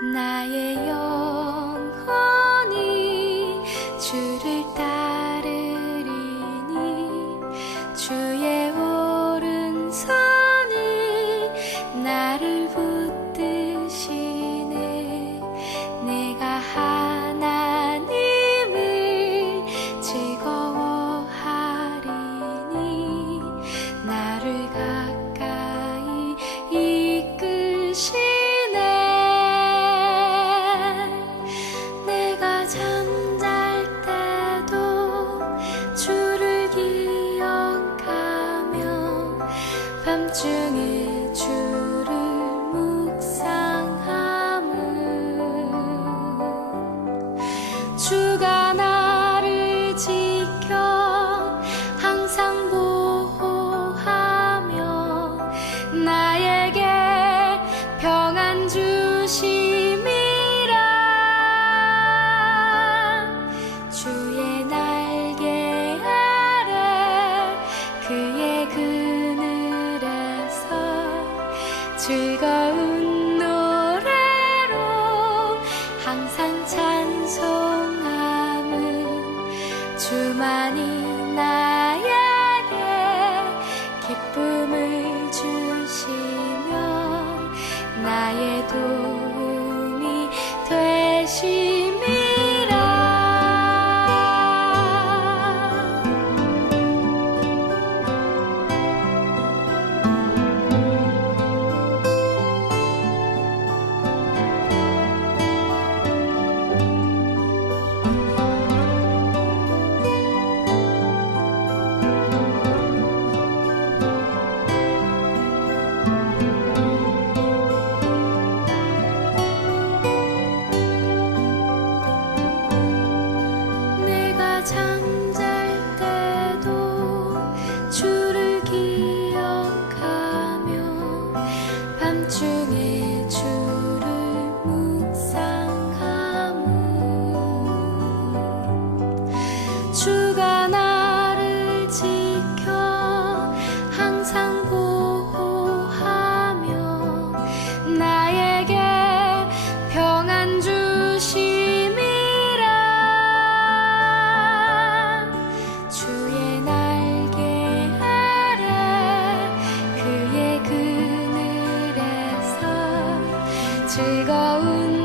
나의 영혼이 주를 따르리니 주의 오른손이 나를 붙드시네. 내가 하나님을 즐거워하리니 나를 가 밤중에 주 즐거운 노래로 항상 찬송함은 주만이 나에게 기쁨을 주시며 나의 도움이 되시며 즐거운